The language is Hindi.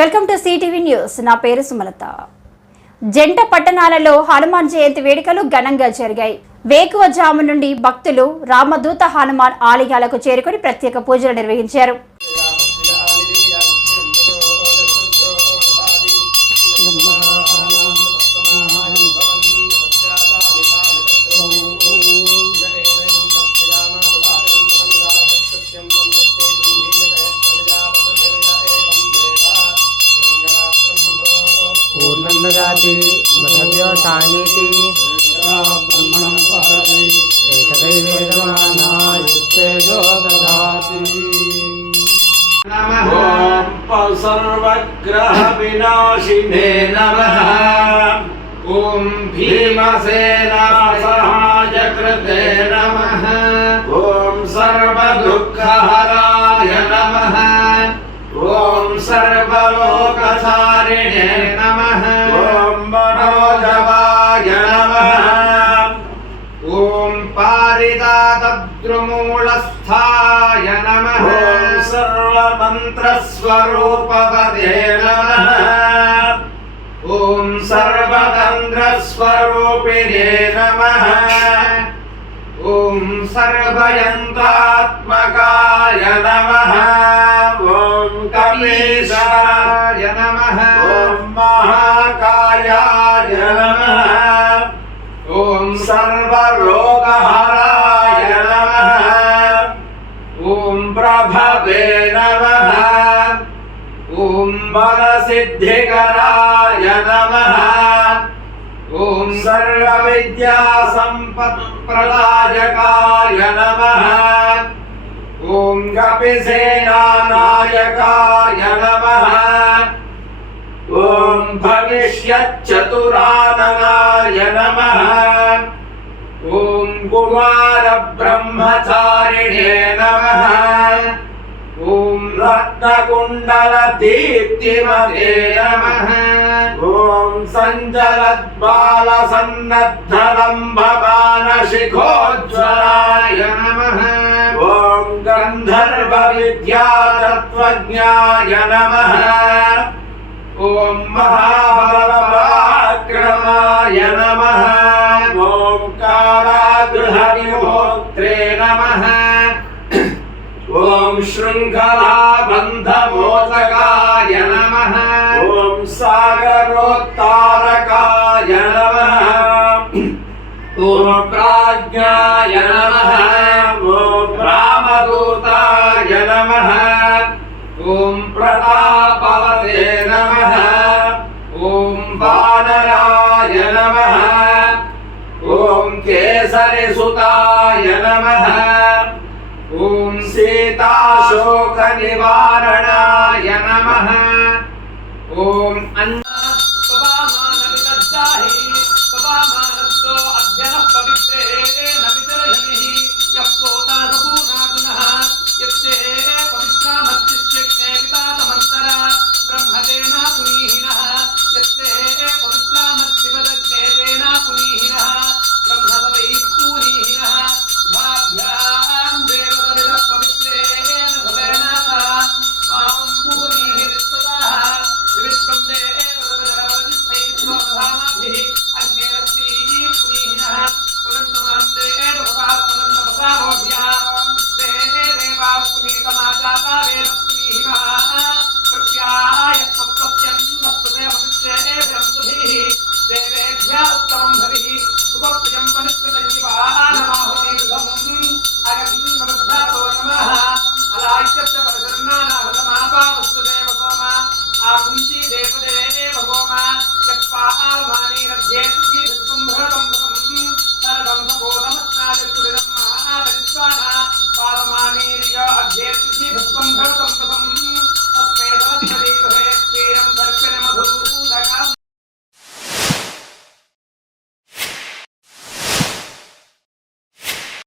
Welcome to CTV news. నా పేరు సుమలత. జంట పట్టణాలలో హనుమాన్ జయంతి వేడుకలు ఘనంగా జరిగాయి. వేకువ జాము నుండి భక్తులు రామదూత హనుమాన్ ఆలయాలకు చేరుకొని ప్రత్యేక పూజలు నిర్వహించారు. मधव्यसानीति ब्रह्मणं पहति एकदैवेदमानायुस्तेजो ददाति। ॐ सर्वग्रहविनाशिने नमः। ॐ भीमसेनासहाय कृते नमः। ॐ सर्वदुःखहराय नमः। ॐ सर्वलोकधारिणे पारिदातद्रुमूलस्थाय नमः। सर्वमन्त्रस्वरूपपदे नमः। ॐ सर्वतन्त्रस्वरूपिणे नमः। ॐ सर्वयन्त्रात्मकाय नमः। ॐ कपीशाय नमः। ॐ महाकायाय नमः। ॐ ॐ बलसिद्धिकराय नमः। ॐ सर्वविद्यासम्पत्प्रदायकाय नमः ॐ कपिसेनानायकाय नमः ॐ भविष्यच्चतुराननाय नमः ॐ कुमारब्रह्मचारिणे नमः। रत्नकुण्डलदीप्तिमते नमः ॐ सञ्जलद्बालसन्नद्धलम्भमानशिखोज्ज्वलाय नमः। ॐ गन्धर्वविद्यातत्त्वज्ञाय नमः। ॐ महाबलपराक्रमाय नमः। ॐ कालागृहविमोक्त्रे नमः। ॐ शृङ्खलाबन्धमोदकाय नमः। ॐ सागरोत्तारकाय नमः। ॐ प्राज्ञाय नमः। ॐ रामदूताय नमः। ॐ प्रतापवते नमः। ॐ वानराय नमः। ॐ केसरिसुताय नमः। सीताशोकनिवारणाय नमः ॐ अन्